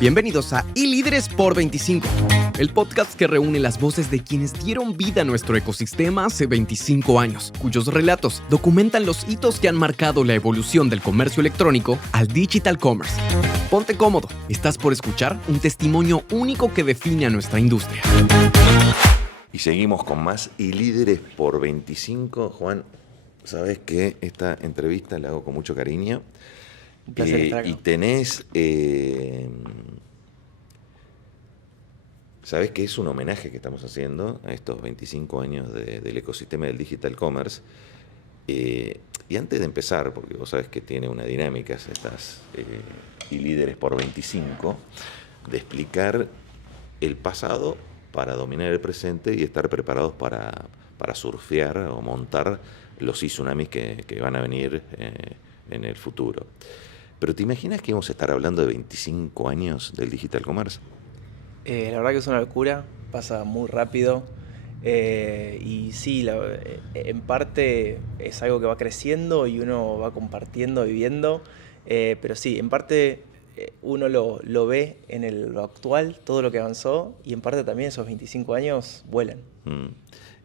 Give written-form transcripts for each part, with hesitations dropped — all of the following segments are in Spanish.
Bienvenidos a iLíderes por 25, el podcast que reúne las voces de quienes dieron vida a nuestro ecosistema hace 25 años, cuyos relatos documentan los hitos que han marcado la evolución del comercio electrónico al digital commerce. Ponte cómodo, estás por escuchar un testimonio único que define a nuestra industria. Y seguimos con más iLíderes por 25. Juan, sabes que esta entrevista la hago con mucho cariño. Un placer estar acá. Y tenés... sabés que es un homenaje que estamos haciendo a estos 25 años del ecosistema del digital commerce. Y antes de empezar, porque vos sabés que tiene una dinámica estas iLíderes por 25, de explicar el pasado para dominar el presente y estar preparados para surfear o montar los tsunamis que van a venir en el futuro. Pero ¿te imaginas que íbamos a estar hablando de 25 años del digital commerce? La verdad que es una locura, pasa muy rápido y sí, en parte es algo que va creciendo y uno va compartiendo, viviendo, pero sí, en parte uno lo ve en lo actual, todo lo que avanzó, y en parte también esos 25 años vuelan.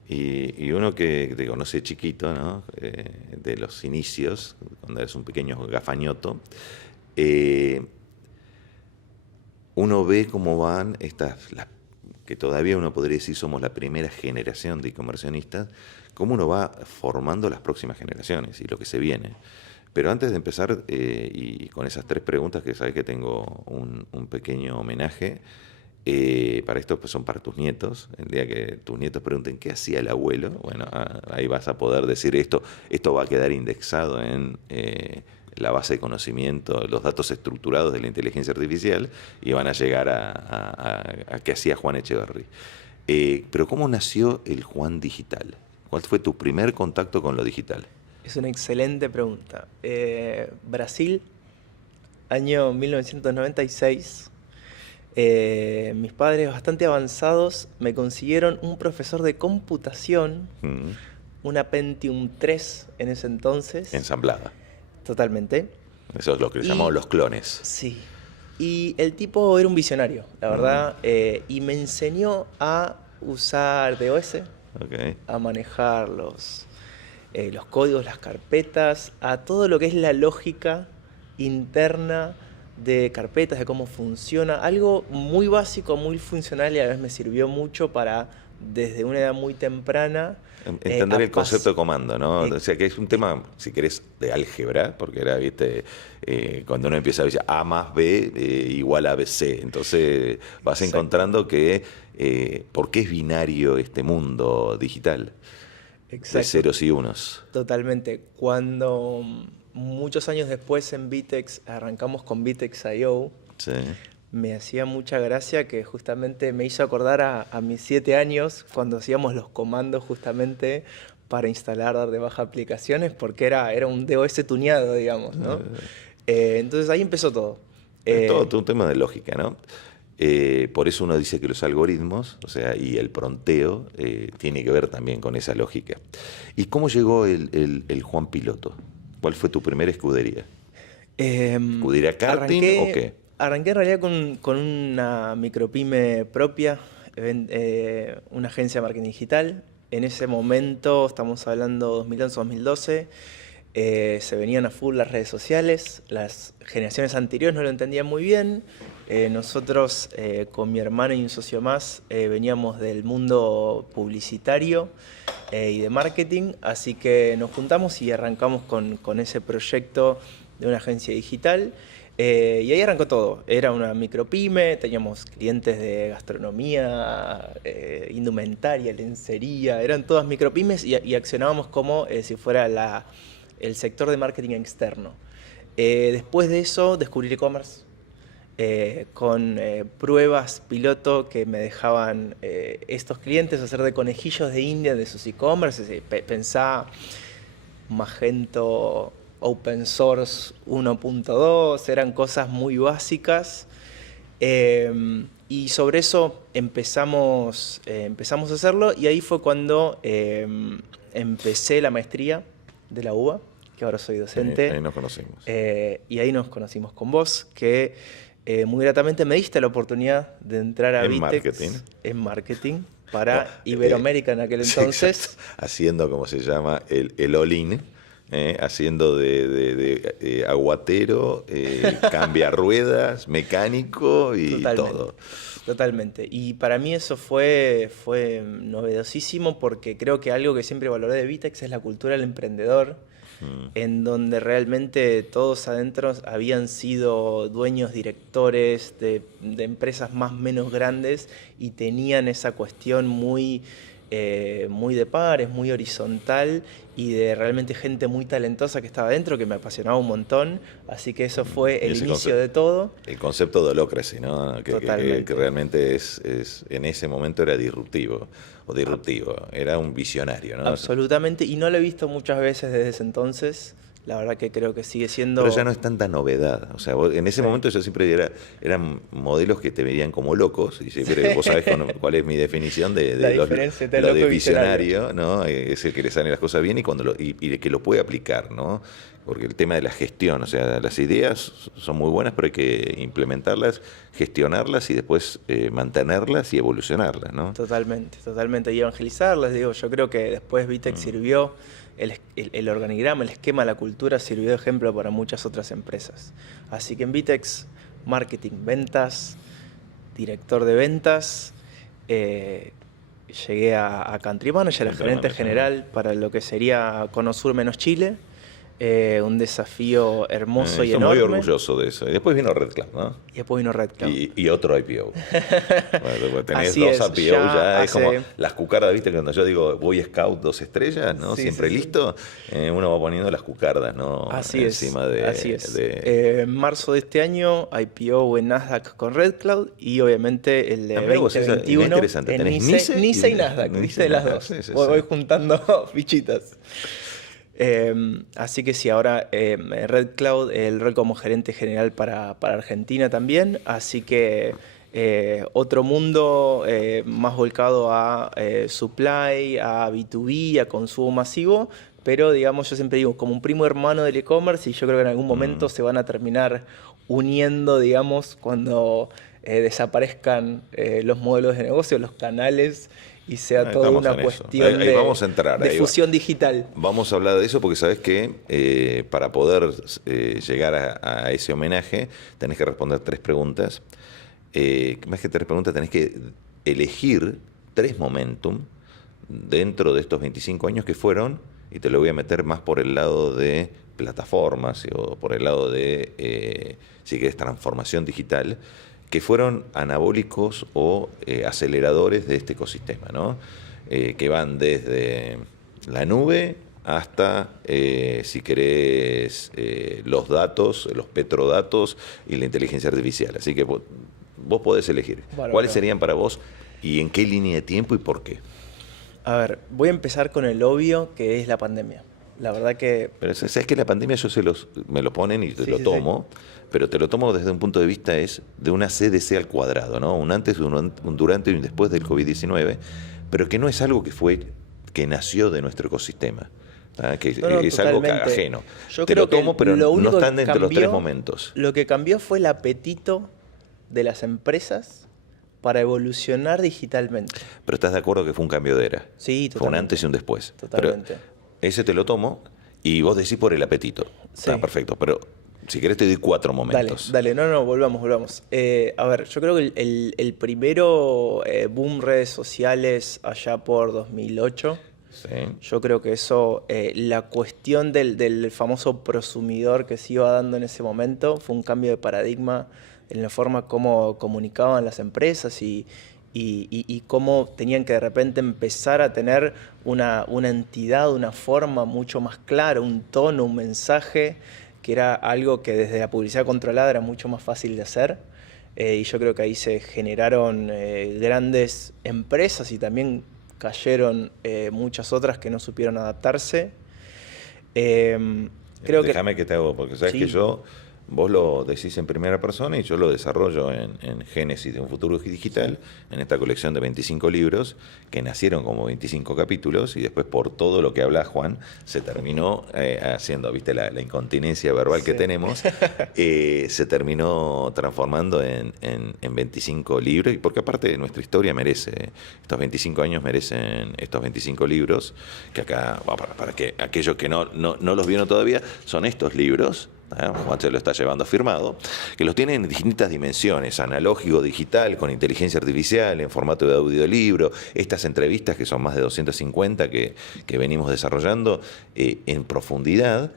Y uno que te conoce chiquito, ¿no? De los inicios, cuando eres un pequeño gafañoto, uno ve cómo van que todavía uno podría decir somos la primera generación de e-comercionistas, cómo uno va formando las próximas generaciones y lo que se viene. Pero antes de empezar, y con esas 3 preguntas, que sabes que tengo un pequeño homenaje, para esto pues son para tus nietos. El día que tus nietos pregunten qué hacía el abuelo, bueno, ahí vas a poder decir esto va a quedar indexado en la base de conocimiento, los datos estructurados de la inteligencia artificial, y van a llegar a qué hacía Juan Echeverry. Pero ¿cómo nació el Juan digital? ¿Cuál fue tu primer contacto con lo digital? Es una excelente pregunta. Brasil, año 1996. Mis padres, bastante avanzados, me consiguieron un profesor de computación, una Pentium 3 en ese entonces. Ensamblada. Totalmente. Eso es lo que llamamos los clones. Sí. Y el tipo era un visionario, la verdad, y me enseñó a usar DOS, a manejar los códigos, las carpetas, a todo lo que es la lógica interna de carpetas, de cómo funciona, algo muy básico, muy funcional, y a la vez me sirvió mucho para, desde una edad muy temprana, entender el concepto de comando, ¿no? O sea, que es un tema, si querés, de álgebra, porque era, viste, cuando uno empieza a decir A más B igual a BC, entonces vas encontrando que, ¿por qué es binario este mundo digital? Exacto. De ceros y unos. Totalmente. Cuando muchos años después en Vitex arrancamos con Vitex.io, Sí. me hacía mucha gracia que justamente me hizo acordar a mis 7 años cuando hacíamos los comandos justamente para instalar, dar de baja aplicaciones, porque era un DOS tuneado, digamos, ¿no? Entonces ahí empezó todo. Todo un tema de lógica, ¿no? Por eso uno dice que los algoritmos, o sea, y el pronteo, tiene que ver también con esa lógica. ¿Y cómo llegó el Juan Piloto? ¿Cuál fue tu primera escudería? ¿Escudería karting o qué? Arranqué en realidad con una micropyme propia, una agencia de marketing digital. En ese momento, estamos hablando 2011-2012, se venían a full las redes sociales. Las generaciones anteriores no lo entendían muy bien. Nosotros, con mi hermano y un socio más, veníamos del mundo publicitario y de marketing, así que nos juntamos y arrancamos con ese proyecto de una agencia digital. Y ahí arrancó todo. Era una micropyme, teníamos clientes de gastronomía, indumentaria, lencería, eran todas micropymes, y accionábamos como si fuera el sector de marketing externo. Después de eso descubrí el e-commerce, con pruebas piloto que me dejaban estos clientes hacer de conejillos de India de sus e-commerce. Pensá Magento Open Source 1.2, eran cosas muy básicas, y sobre eso empezamos a hacerlo, y ahí fue cuando empecé la maestría de la UBA, que ahora soy docente. Ahí nos conocimos. Y ahí nos conocimos con vos, que muy gratamente me diste la oportunidad de entrar a En Vitex marketing. en marketing para No, Iberoamérica en aquel sí, entonces. exacto. Haciendo, como se llama, el all-in, haciendo de aguatero, cambia ruedas, mecánico y Totalmente, todo. totalmente. Y para mí eso fue novedosísimo porque creo que algo que siempre valoré de Vitex es la cultura del emprendedor, en donde realmente todos adentro habían sido dueños, directores de empresas más o menos grandes y tenían esa cuestión muy de pares, muy horizontal y de realmente gente muy talentosa que estaba adentro, que me apasionaba un montón. Así que eso fue Y el ese inicio de todo. El concepto de holacracy, ¿no? Totalmente. Que realmente en ese momento era disruptivo, o disruptivo, era un visionario, ¿no? Absolutamente, y no lo he visto muchas veces desde ese entonces. La verdad que creo que sigue siendo... Pero ya no es tanta novedad. O sea, en ese Sí. momento yo siempre eran modelos que te veían como locos. Y siempre vos sabés cuál es mi definición La de diferencia entre lo loco de y visionario. visionario, ¿no? Es el que le salen las cosas bien y de que lo puede aplicar, ¿no? Porque el tema de la gestión, o sea, las ideas son muy buenas, pero hay que implementarlas, gestionarlas y después mantenerlas y evolucionarlas, ¿no? Totalmente, totalmente. Y evangelizarlas, digo, yo creo que después Vitex sirvió, el organigrama, el esquema, la cultura sirvió de ejemplo para muchas otras empresas. Así que en Vitex, marketing, ventas, director de ventas, llegué a Country Manager, a Country gerente Manager. general para lo que sería Conosur menos Chile. Un desafío hermoso y Estoy muy enorme. orgulloso de eso. Y después vino Red Club, ¿no? Y después vino Red Club. Y otro IPO. Bueno, tenés Así dos es, IPO ya es como hace- las cucardas, ¿viste? Cuando yo digo Boy Scout 2 estrellas, ¿no? Sí, Siempre sí, sí. listo. Uno va poniendo las cucardas, ¿no? Así Encima es, de, así es. de- En marzo de este año, IPO en Nasdaq con Red Cloud y obviamente el de mirá vos, esa- 2021 interesante. en Tenés Nice y Nasdaq, Nice viste y las Nasdaq, dos. sí, sí, Voy sí. juntando fichitas. Así que sí, ahora Red Cloud, el rol como gerente general para Argentina también. Así que otro mundo más volcado a supply, a B2B, a consumo masivo. Pero digamos, yo siempre digo, como un primo hermano del e-commerce y yo creo que en algún momento se van a terminar uniendo, digamos, cuando desaparezcan los modelos de negocio, los canales y sea toda Estamos una en eso. cuestión Ahí vamos a entrar, de ahí va. fusión digital. Vamos a hablar de eso porque sabes que para poder llegar a ese homenaje tenés que responder 3 preguntas. Más que 3 preguntas, tenés que elegir 3 momentum dentro de estos 25 años que fueron, y te lo voy a meter más por el lado de plataformas o por el lado de, si querés, transformación digital, que fueron anabólicos o aceleradores de este ecosistema, ¿no? Que van desde la nube hasta, si querés, los datos, los petrodatos y la inteligencia artificial. Así que vos podés elegir. Bárbaro. ¿Cuáles serían para vos y en qué línea de tiempo y por qué? A ver, voy a empezar con el obvio que es la pandemia. La verdad que Pero sabes que la pandemia me lo ponen y te Sí, lo sí, tomo, pero te lo tomo desde un punto de vista de una CDC al cuadrado, ¿no? Un antes, un durante y un después del COVID-19, pero que no es algo que nació de nuestro ecosistema. Que No, es algo totalmente. ajeno. Yo Te creo lo tomo, que pero lo no único están que dentro de los 3 cambió- momentos. Lo que cambió fue el apetito de las empresas para evolucionar digitalmente. Pero estás de acuerdo que fue un cambio de era. Sí, Fue un totalmente. antes y un después. Totalmente. Pero ese te lo tomo y vos decís por el apetito. Sí. Está perfecto, pero si querés te doy 4 Dale, momentos. dale, no, volvamos. A ver, yo creo que el primero boom redes sociales allá por 2008, Sí. yo creo que eso, la cuestión del famoso prosumidor que se iba dando en ese momento, fue un cambio de paradigma en la forma como comunicaban las empresas y cómo tenían que de repente empezar a tener una entidad, una forma mucho más clara, un tono, un mensaje, que era algo que desde la publicidad controlada era mucho más fácil de hacer. Y yo creo que ahí se generaron grandes empresas y también cayeron muchas otras que no supieron adaptarse. Creo Déjame que te hago, porque sabes Sí. que yo vos lo decís en primera persona y yo lo desarrollo en Génesis de un futuro digital, en esta colección de 25 libros que nacieron como 25 capítulos y después por todo lo que habla Juan se terminó haciendo, viste, la incontinencia verbal que tenemos, se terminó transformando en 25 libros, y porque aparte nuestra historia merece, estos 25 años merecen estos 25 libros, que acá, para que aquellos que no los vieron todavía, son estos libros. Juan se lo está llevando firmado, que los tiene en distintas dimensiones, analógico, digital, con inteligencia artificial, en formato de audiolibro, estas entrevistas que son más de 250 que venimos desarrollando en profundidad,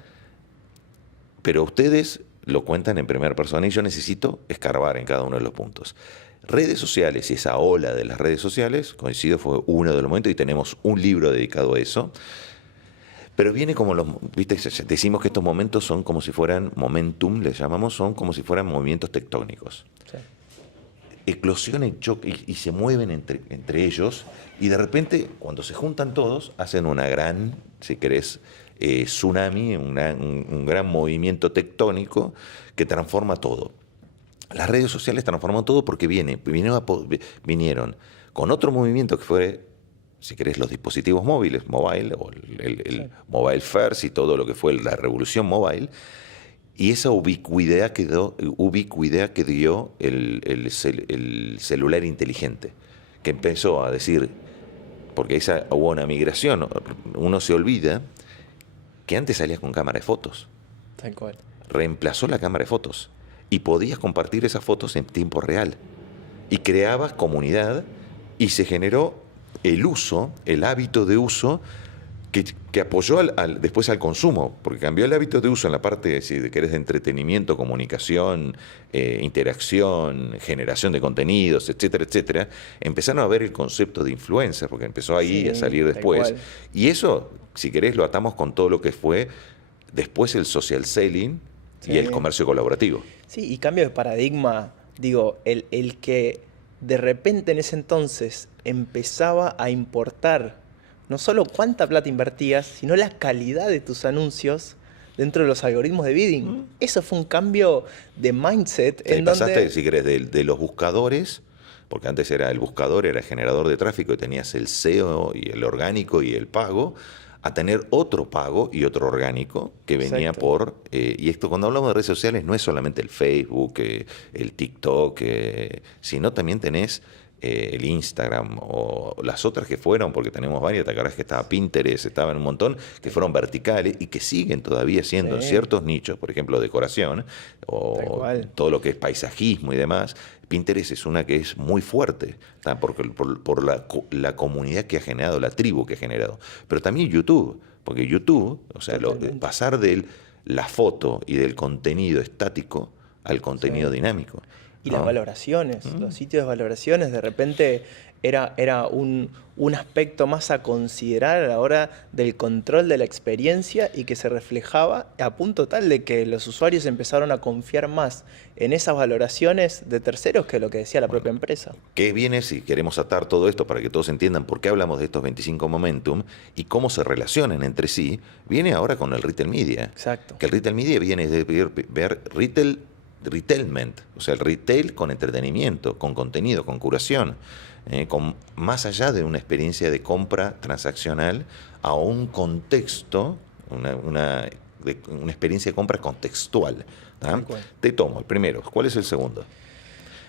pero ustedes lo cuentan en primera persona y yo necesito escarbar en cada uno de los puntos. Redes sociales y esa ola de las redes sociales, coincido, fue uno de los momentos y tenemos un libro dedicado a eso. Pero viene como viste, decimos que estos momentos son como si fueran momentum, les llamamos, son como si fueran movimientos tectónicos. Sí. Eclosionan y se mueven entre ellos, y de repente, cuando se juntan todos, hacen una gran, si querés, tsunami, un gran movimiento tectónico que transforma todo. Las redes sociales transforman todo porque vinieron con otro movimiento que fue, si querés, los dispositivos móviles, mobile, o el mobile first y todo lo que fue la revolución mobile, y esa ubicuidad que dio el celular inteligente, que empezó a decir, porque hubo una migración, uno se olvida que antes salías con cámara de fotos. Tal cual. Reemplazó la cámara de fotos, y podías compartir esas fotos en tiempo real, y creabas comunidad, y se generó el hábito de uso que apoyó después al consumo, porque cambió el hábito de uso en la parte, si querés, de entretenimiento, comunicación, interacción, generación de contenidos, etcétera, etcétera. Empezaron a ver el concepto de influencer, porque empezó ahí a salir después. Y eso, si querés, lo atamos con todo lo que fue después el social selling y el comercio colaborativo. Sí, y cambio de paradigma, digo, el que de repente en ese entonces empezaba a importar no solo cuánta plata invertías, sino la calidad de tus anuncios dentro de los algoritmos de bidding. Eso fue un cambio de mindset. Pasaste, si querés, de los buscadores, porque antes el buscador era el generador de tráfico y tenías el SEO y el orgánico y el pago, a tener otro pago y otro orgánico que venía por... y esto, cuando hablamos de redes sociales, no es solamente el Facebook, el TikTok, sino también tenés el Instagram o las otras que fueron, porque tenemos varias, te acordás que estaba Pinterest, estaban un montón, que fueron verticales y que siguen todavía siendo en ciertos nichos, por ejemplo, decoración o todo lo que es paisajismo y demás. Pinterest es una que es muy fuerte, por la comunidad que ha generado, la tribu que ha generado. Pero también YouTube, porque YouTube, o sea, pasar de la foto y del contenido estático al contenido dinámico. Y las valoraciones, los sitios de valoraciones, de repente era un aspecto más a considerar a la hora del control de la experiencia, y que se reflejaba a punto tal de que los usuarios empezaron a confiar más en esas valoraciones de terceros que lo que decía la propia empresa. ¿Qué viene si queremos atar todo esto para que todos entiendan por qué hablamos de estos 25 momentum y cómo se relacionan entre sí? Viene ahora con el retail media. Exacto. Que el retail media viene de ver retailment, o sea, el retail con entretenimiento, con contenido, con curación, más allá de una experiencia de compra transaccional a un contexto, una experiencia de compra contextual. Te tomo el primero. ¿Cuál es el segundo?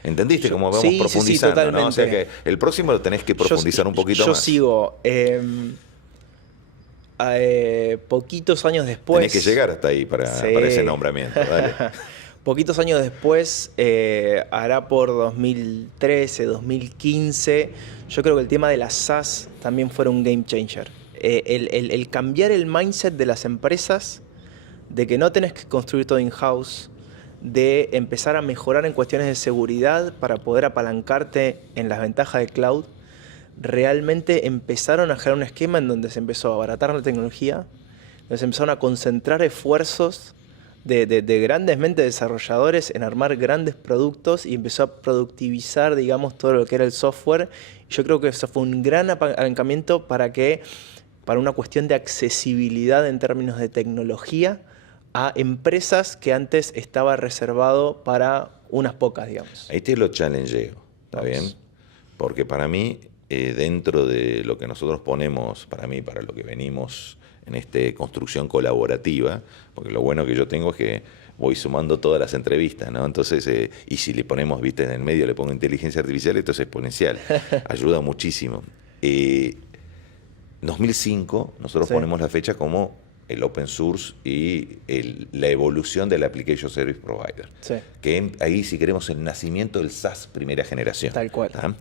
¿Entendiste cómo vamos profundizando? Totalmente. ¿No? O sea que el próximo lo tenés que profundizar un poquito más. Yo sigo. Poquitos años después... Tenés que llegar hasta ahí para ese nombramiento. Dale. Poquitos años después, hará por 2013, 2015, yo creo que el tema de las SaaS también fue un game changer. El cambiar el mindset de las empresas, de que no tenés que construir todo in-house, de empezar a mejorar en cuestiones de seguridad para poder apalancarte en las ventajas de cloud, realmente empezaron a generar un esquema en donde se empezó a abaratar la tecnología, donde se empezaron a concentrar esfuerzos de grandes mentes desarrolladores en armar grandes productos, y empezó a productivizar, digamos, todo lo que era el software. Yo creo que eso fue un gran apalancamiento para una cuestión de accesibilidad en términos de tecnología a empresas que antes estaba reservado para unas pocas, digamos. Ahí te lo challengeo, ¿está Vamos. bien? Porque para mí, dentro de lo que nosotros ponemos, para mí, para lo que venimos en esta construcción colaborativa, porque lo bueno que yo tengo es que voy sumando todas las entrevistas, ¿no? Entonces, y si le ponemos, viste, en el medio le pongo inteligencia artificial, esto es exponencial. Ayuda muchísimo. 2005, nosotros Sí. ponemos la fecha como el open source y la evolución del Application Service Provider. Sí. Que ahí, si queremos, el nacimiento del SaaS primera generación. Tal cual. ¿Tá?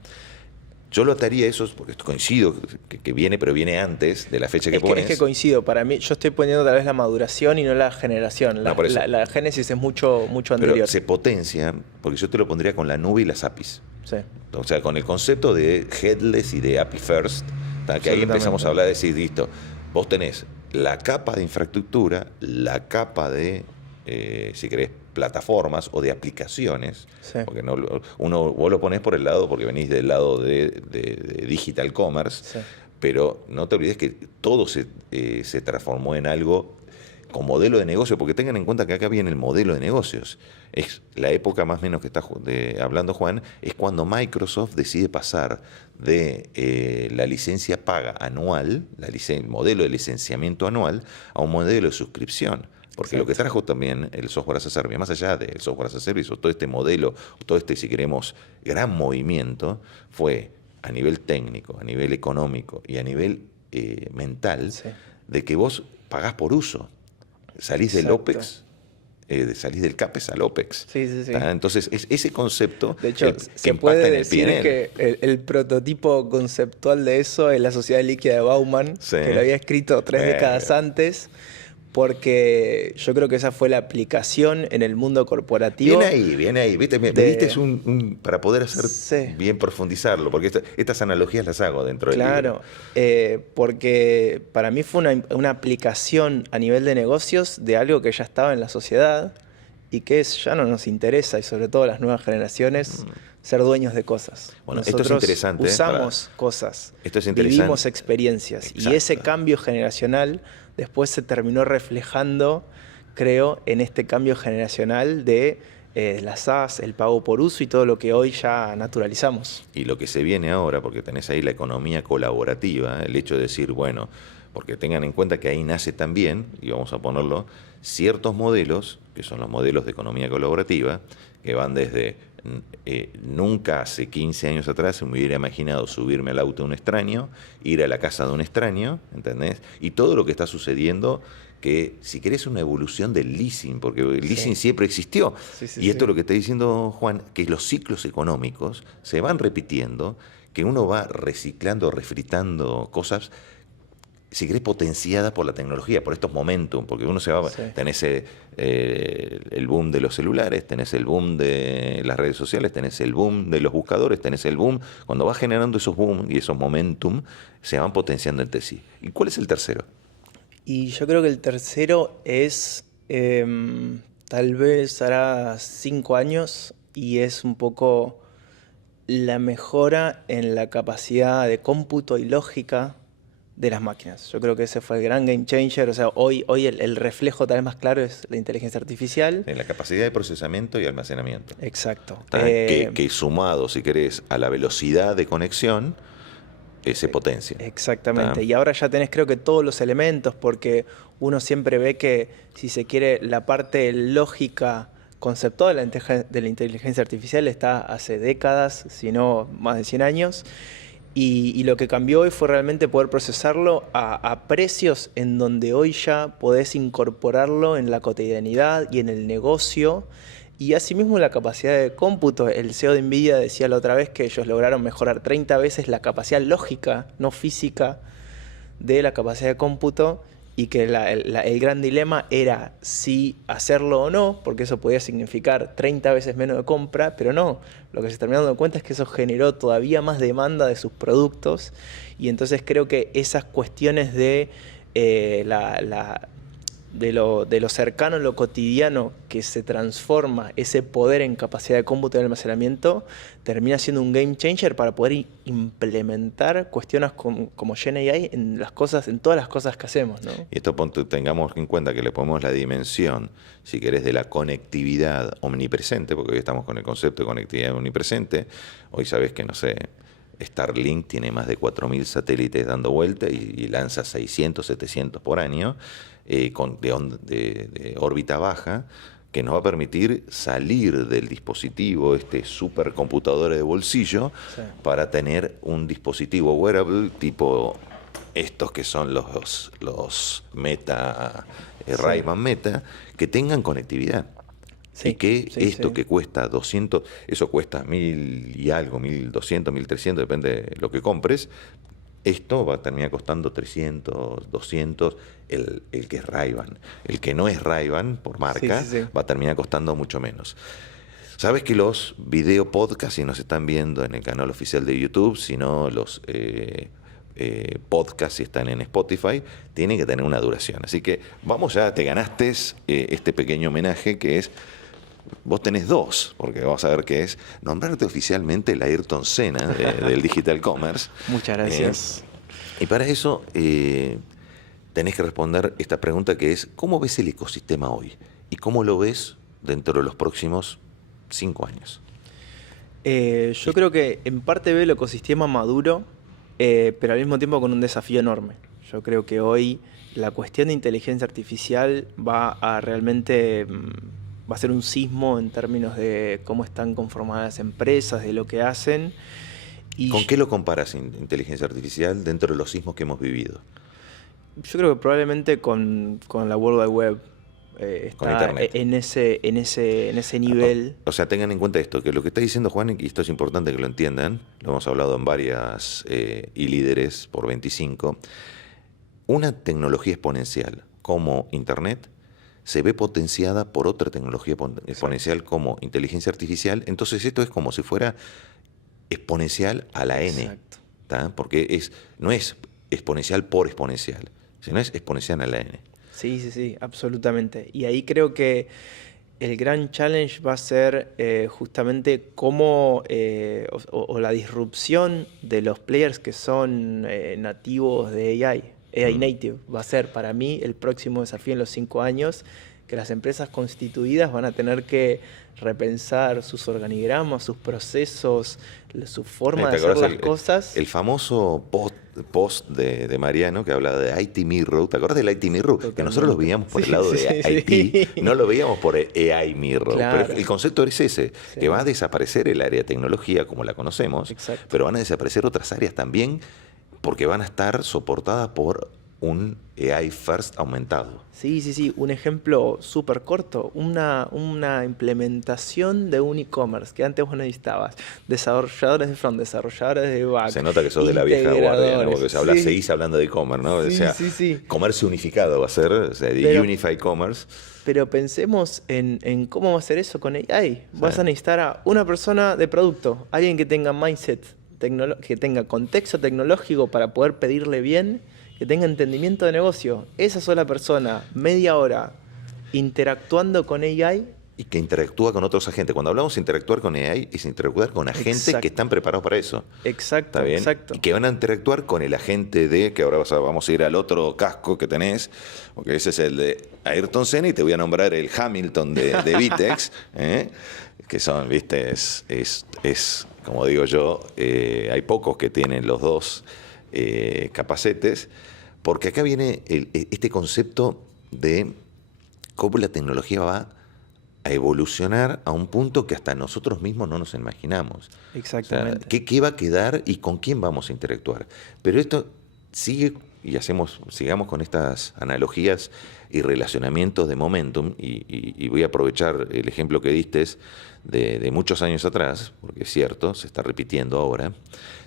Yo lo ataría a eso, porque coincido que viene, pero viene antes de la fecha que pones. Es que coincido, para mí, yo estoy poniendo tal vez la maduración y no la generación. No, por eso. La génesis es mucho Pero anterior. se potencia, porque yo te lo pondría con la nube y las APIs. Sí. O sea, con el concepto de headless y de API first, ¿tá? Que ahí empezamos a hablar de decir, listo, vos tenés la capa de infraestructura, la capa de, si querés, plataformas o de aplicaciones, Sí. porque vos lo ponés por el lado, porque venís del lado de digital commerce, Sí. pero no te olvides que todo se transformó en algo con modelo de negocio, porque tengan en cuenta que acá viene el modelo de negocios. Es la época más o menos que está hablando Juan, es cuando Microsoft decide pasar de la licencia paga anual, el modelo de licenciamiento anual, a un modelo de suscripción. Porque lo que trajo también el software as a service, más allá del software as a service, o todo este modelo, todo este, si queremos, gran movimiento, fue a nivel técnico, a nivel económico y a nivel mental, Sí. de que vos pagás por uso. Salís del Exacto. OPEX, salís del CAPEX al OPEX. Sí, sí, sí. ¿Tá? Entonces, ese concepto De hecho, que se impacta puede en el decir PNL. que el prototipo conceptual de eso es la sociedad líquida de Bauman, Sí. que lo había escrito 3 décadas antes, porque yo creo que esa fue la aplicación en el mundo corporativo. Viene ahí, ¿viste? Me diste para poder hacer Sí. bien profundizarlo, porque estas analogías las hago dentro del libro. Claro, porque para mí fue una aplicación a nivel de negocios de algo que ya estaba en la sociedad y que ya no nos interesa, y sobre todo a las nuevas generaciones, ser dueños de cosas. Bueno, esto es Nosotros interesante, usamos cosas, Esto es interesante. vivimos experiencias, Exacto. y ese cambio generacional después se terminó reflejando, creo, en este cambio generacional de la SaaS, el pago por uso y todo lo que hoy ya naturalizamos. Y lo que se viene ahora, porque tenés ahí la economía colaborativa, el hecho de decir, bueno, porque tengan en cuenta que ahí nace también, y vamos a ponerlo, ciertos modelos, que son los modelos de economía colaborativa, que van desde nunca hace 15 años atrás se me hubiera imaginado subirme al auto de un extraño, ir a la casa de un extraño, ¿entendés? Y todo lo que está sucediendo, que si querés una evolución del leasing, porque el leasing siempre existió. Sí, Y esto sí. es lo que está diciendo Juan, que los ciclos económicos se van repitiendo, que uno va reciclando, refritando cosas, si querés, potenciadas por la tecnología, por estos momentum, porque uno se va, Sí. tenés el boom de los celulares, tenés el boom de las redes sociales, tenés el boom de los buscadores, tenés el boom, cuando vas generando esos boom y esos momentum, se van potenciando entre sí. ¿Y cuál es el tercero? Y yo creo que el tercero es, tal vez hará 5 años, y es un poco la mejora en la capacidad de cómputo y lógica de las máquinas. Yo creo que ese fue el gran game changer. O sea, hoy el reflejo tal vez más claro es la inteligencia artificial. En la capacidad de procesamiento y almacenamiento. Exacto. ¿Tá? Que sumado, si querés, a la velocidad de conexión, se potencia. Exactamente. ¿Tá? Y ahora ya tenés, creo que, todos los elementos, porque uno siempre ve que, si se quiere, la parte lógica conceptual de la inteligencia artificial está hace décadas, si no más de 100 años. Y lo que cambió hoy fue realmente poder procesarlo a precios en donde hoy ya podés incorporarlo en la cotidianidad y en el negocio. Y asimismo la capacidad de cómputo. El CEO de NVIDIA decía la otra vez que ellos lograron mejorar 30 veces la capacidad lógica, no física, de la capacidad de cómputo, y que el gran dilema era si hacerlo o no, porque eso podía significar 30 veces menos de compra, pero no. Lo que se terminó dando cuenta es que eso generó todavía más demanda de sus productos, y entonces creo que esas cuestiones de de lo cercano, lo cotidiano, que se transforma ese poder en capacidad de cómputo y almacenamiento, termina siendo un game changer para poder implementar cuestiones como GenAI en todas las cosas que hacemos, ¿no? Y esto tengamos en cuenta que le ponemos la dimensión, si querés, de la conectividad omnipresente, porque hoy estamos con el concepto de conectividad omnipresente. Hoy sabés que, no sé, Starlink tiene más de 4.000 satélites dando vuelta y lanza 600, 700 por año de órbita baja, que nos va a permitir salir del dispositivo, supercomputador de bolsillo, Sí. para tener un dispositivo wearable tipo estos que son los Meta, Sí. Ray-Ban Meta, que tengan conectividad. Sí, Y que sí, esto sí. que cuesta 200, eso cuesta 1.000 y algo, 1.200, 1.300, depende de lo que compres. Esto va a terminar costando 300, 200, el que es Ray-Ban. El que no es Ray-Ban, por marca, Sí, sí, sí. va a terminar costando mucho menos. Sabes que los video podcasts, si nos están viendo en el canal oficial de YouTube, si no los podcasts, si están en Spotify, tienen que tener una duración. Así que vamos ya, te ganaste este pequeño homenaje que es... Vos tenés dos, porque vamos a ver qué es nombrarte oficialmente el Ayrton Senna del Digital Commerce. Muchas gracias. Y para eso tenés que responder esta pregunta que es, ¿cómo ves el ecosistema hoy? ¿Y cómo lo ves dentro de los próximos 5 años? Yo creo que en parte veo el ecosistema maduro, pero al mismo tiempo con un desafío enorme. Yo creo que hoy la cuestión de inteligencia artificial va a realmente... va a ser un sismo en términos de cómo están conformadas las empresas, de lo que hacen. Y ¿Con qué lo comparas inteligencia artificial dentro de los sismos que hemos vivido? yo creo que probablemente con la World Wide Web Con está Internet. en ese nivel. O sea, tengan en cuenta esto, que lo que está diciendo Juan, y esto es importante que lo entiendan, lo hemos hablado en varias líderes por 25, una tecnología exponencial como Internet se ve potenciada por otra tecnología exponencial como inteligencia artificial. Entonces esto es como si fuera exponencial a la n, Exacto. ¿tá? Porque no es exponencial por exponencial, sino es exponencial a la n. Sí, sí, sí, absolutamente. Y ahí creo que el gran challenge va a ser justamente cómo, o la disrupción de los players que son nativos de AI native, va a ser para mí el próximo desafío en los 5 años, que las empresas constituidas van a tener que repensar sus organigramas, sus procesos, su forma de hacer las cosas. El famoso post de Mariano que hablaba de IT Mirror, ¿te acuerdas del IT Mirror? Totalmente. Que nosotros lo veíamos por el lado de sí. IT, no lo veíamos por AI Mirror. Claro. Pero el concepto es ese, Sí. que va a desaparecer el área de tecnología como la conocemos, Exacto. pero van a desaparecer otras áreas también porque van a estar soportadas por un AI First aumentado. Sí, sí, sí. Un ejemplo súper corto. Una implementación de un e-commerce que antes vos necesitabas. Desarrolladores de front, desarrolladores de back. Se nota que sos de la vieja guardia, ¿no? Porque Sí. seguís hablando de e-commerce, ¿no? Sí, O sea, sí, sí. comercio unificado va a ser, o sea, de Pero- Unified Commerce. Pero pensemos en cómo va a ser eso con AI. Vas Sí. a necesitar a una persona de producto, alguien que tenga mindset, que tenga contexto tecnológico para poder pedirle bien, que tenga entendimiento de negocio. Esa sola persona, media hora, interactuando con AI. Y que interactúa con otros agentes. Cuando hablamos de interactuar con AI, es interactuar con agentes Exacto. que están preparados para eso. Exacto, ¿Está bien? exacto. Y que van a interactuar con el agente que ahora vamos a ir al otro casco que tenés, porque ese es el de Ayrton Senna, y te voy a nombrar el Hamilton de Vitex, que son, viste, es como digo yo, hay pocos que tienen los dos capacetes, porque acá viene este concepto de cómo la tecnología va a evolucionar a un punto que hasta nosotros mismos no nos imaginamos. Exactamente. O sea, ¿qué va a quedar y con quién vamos a interactuar? Pero esto sigue, y sigamos con estas analogías y relacionamientos de momentum, y voy a aprovechar el ejemplo que diste de muchos años atrás, porque es cierto, se está repitiendo ahora.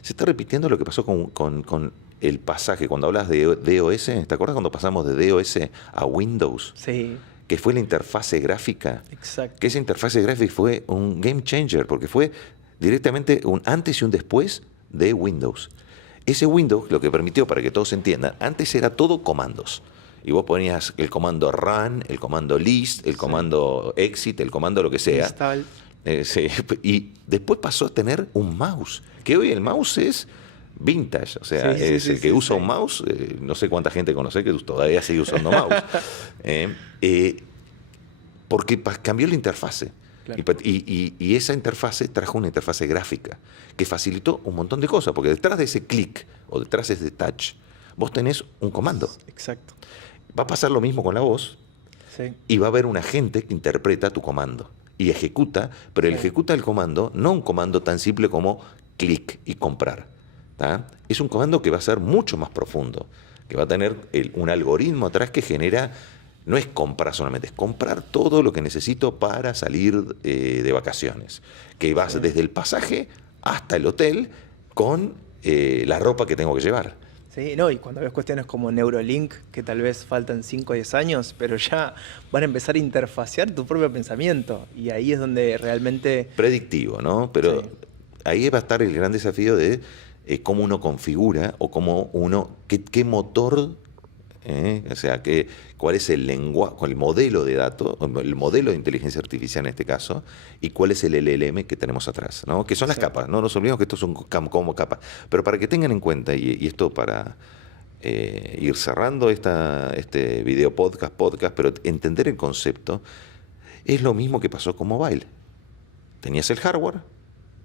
Se está repitiendo lo que pasó con el pasaje, cuando hablas de DOS, ¿te acuerdas cuando pasamos de DOS a Windows? Sí, Que fue la interfase gráfica. exacto. Que esa interfase gráfica fue un game changer, porque fue directamente un antes y un después de Windows. Ese Windows lo que permitió, para que todos entiendan, antes era todo comandos. y vos ponías el comando run, el comando list, el comando exit, el comando lo que sea. Install. Sí. Y después pasó a tener un mouse, que hoy el mouse es vintage, o sea, es el que usa un mouse, no sé cuánta gente conoce que todavía sigue usando mouse, porque cambió la interfase. Claro. Y esa interfase trajo una interfase gráfica que facilitó un montón de cosas, porque detrás de ese clic o detrás de ese touch, vos tenés un comando. Exacto. Va a pasar lo mismo con la voz, Sí. y va a haber un agente que interpreta tu comando y ejecuta, pero él ejecuta el comando, no un comando tan simple como clic y comprar. ¿Tá? Es un comando que va a ser mucho más profundo, que va a tener un algoritmo atrás que genera, no es comprar solamente, es comprar todo lo que necesito para salir de vacaciones, que vas desde el pasaje hasta el hotel con la ropa que tengo que llevar. Sí, no, y cuando ves cuestiones como Neuralink, que tal vez faltan 5 o 10 años, pero ya van a empezar a interfacear tu propio pensamiento. Y ahí es donde realmente... Predictivo, ¿no? Pero Sí. ahí va a estar el gran desafío de cómo uno configura o cómo uno, qué motor, o sea, cuál es el lenguaje, el modelo de datos, el modelo de inteligencia artificial en este caso, y cuál es el LLM que tenemos atrás, ¿no? Que son las capas, no nos olvidemos que estos son como capas. Pero para que tengan en cuenta, y esto para ir cerrando este video podcast, pero entender el concepto, es lo mismo que pasó con mobile. Tenías el hardware,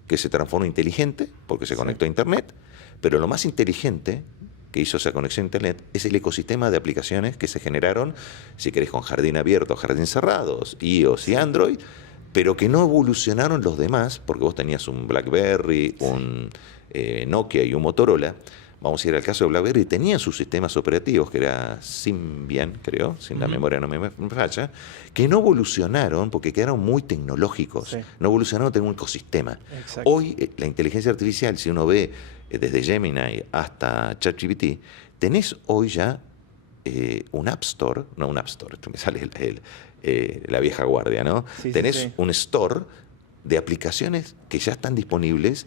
que se transformó en inteligente, porque se conectó a Internet, pero lo más inteligente que hizo esa conexión a Internet es el ecosistema de aplicaciones que se generaron, si querés, con jardín abierto, jardín cerrados, iOS y Android, pero que no evolucionaron los demás, porque vos tenías un BlackBerry, un Nokia y un Motorola. Vamos a ir al caso de BlackBerry, tenían sus sistemas operativos, que era Symbian, creo, si la memoria no me falla, que no evolucionaron porque quedaron muy tecnológicos, Sí. no evolucionaron a tener un ecosistema. Exacto. Hoy, la inteligencia artificial, si uno ve desde Gemini hasta ChatGPT, tenés hoy ya un App Store, no un App Store, me sale la vieja guardia, ¿no? Sí, tenés sí. un store de aplicaciones que ya están disponibles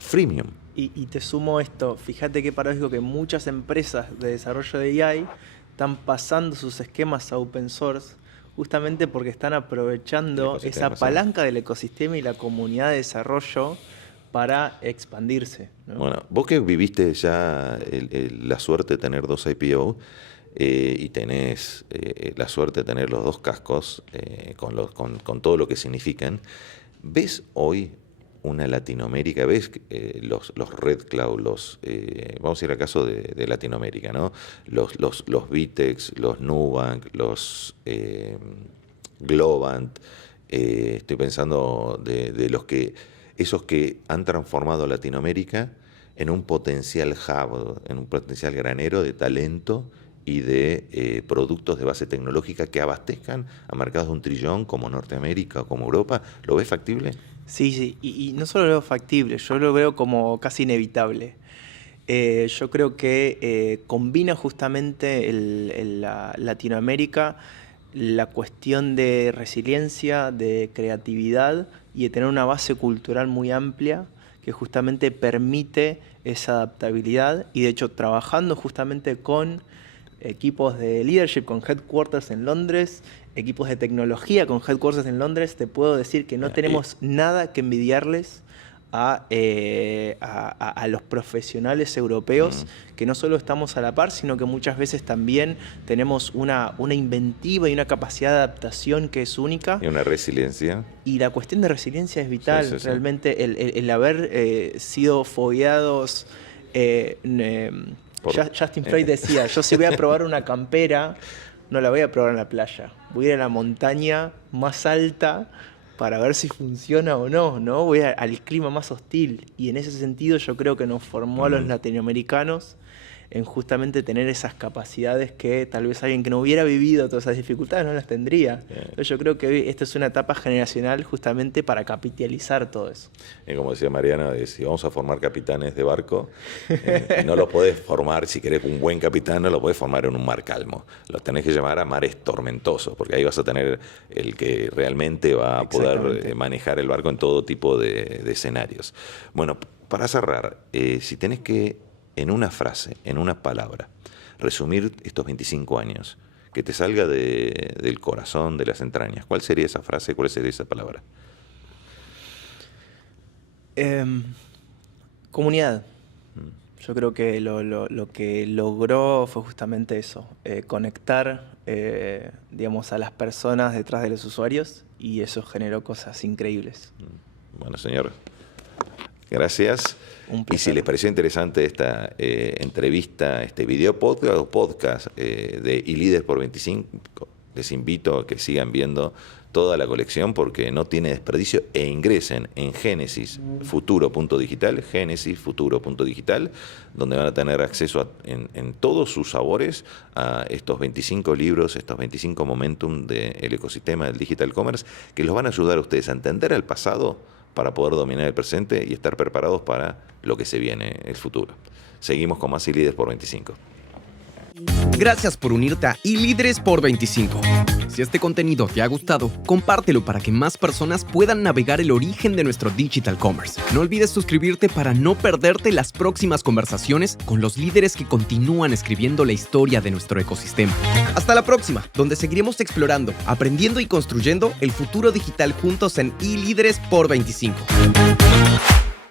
freemium. Y te sumo esto, fíjate qué paradójico que muchas empresas de desarrollo de AI están pasando sus esquemas a open source justamente porque están aprovechando esa palanca del ecosistema y la comunidad de desarrollo para expandirse, ¿no? Bueno, vos que viviste ya la suerte de tener 2 IPO y tenés la suerte de tener los 2 cascos con todo lo que significan, ¿ves hoy una Latinoamérica? ¿Ves los Red Cloud, vamos a ir al caso de Latinoamérica, ¿no? Los Vitex, los Nubank, los Globant, estoy pensando de esos que han transformado Latinoamérica en un potencial hub, en un potencial granero de talento y de productos de base tecnológica que abastezcan a mercados de $1 trillón como Norteamérica o como Europa? ¿Lo ves factible? Sí, y no solo lo veo factible, yo lo veo como casi inevitable. Yo creo que combina justamente la Latinoamérica la cuestión de resiliencia, de creatividad y de tener una base cultural muy amplia que justamente permite esa adaptabilidad y de hecho trabajando justamente con equipos de leadership con headquarters en Londres, equipos de tecnología con headquarters en Londres, te puedo decir que no tenemos nada que envidiarles a los profesionales europeos, que no solo estamos a la par, sino que muchas veces también tenemos una inventiva y una capacidad de adaptación que es única. Y una resiliencia. Y la cuestión de resiliencia es vital, Sí. realmente el haber sido fogueados. Justin Frey decía, yo si voy a probar una campera, no la voy a probar en la playa, voy a ir a la montaña más alta para ver si funciona o no, ¿no? Voy al clima más hostil. Y en ese sentido yo creo que nos formó a los latinoamericanos en justamente tener esas capacidades que tal vez alguien que no hubiera vivido todas esas dificultades no las tendría. Entonces yo creo que hoy esta es una etapa generacional justamente para capitalizar todo eso. Como decía Mariana, si vamos a formar capitanes de barco, no lo podés formar, si querés un buen capitán, no lo podés formar en un mar calmo. Lo tenés que llamar a mares tormentosos, porque ahí vas a tener el que realmente va a poder manejar el barco en todo tipo de escenarios. Bueno, para cerrar, si tenés que en una frase, en una palabra, resumir estos 25 años, que te salga del corazón, de las entrañas. ¿Cuál sería esa frase? ¿Cuál sería esa palabra? Comunidad. Yo creo que lo que logró fue justamente eso, conectar, digamos, a las personas detrás de los usuarios, y eso generó cosas increíbles. Bueno, señor, gracias. Un Y placer. si les pareció interesante esta entrevista, este video podcast o podcast de iLeaders por 25, les invito a que sigan viendo toda la colección porque no tiene desperdicio, e ingresen en genesisfuturo.digital, genesisfuturo.digital, donde van a tener acceso en todos sus sabores a estos 25 libros, estos 25 momentum del ecosistema del digital commerce, que los van a ayudar a ustedes a entender el pasado para poder dominar el presente y estar preparados para lo que se viene, el futuro. Seguimos con más iLeaders por 25. Gracias por unirte a iLeaders por 25. Si este contenido te ha gustado, compártelo para que más personas puedan navegar el origen de nuestro digital commerce. No olvides suscribirte para no perderte las próximas conversaciones con los líderes que continúan escribiendo la historia de nuestro ecosistema. Hasta la próxima, donde seguiremos explorando, aprendiendo y construyendo el futuro digital juntos en iLeaders por 25.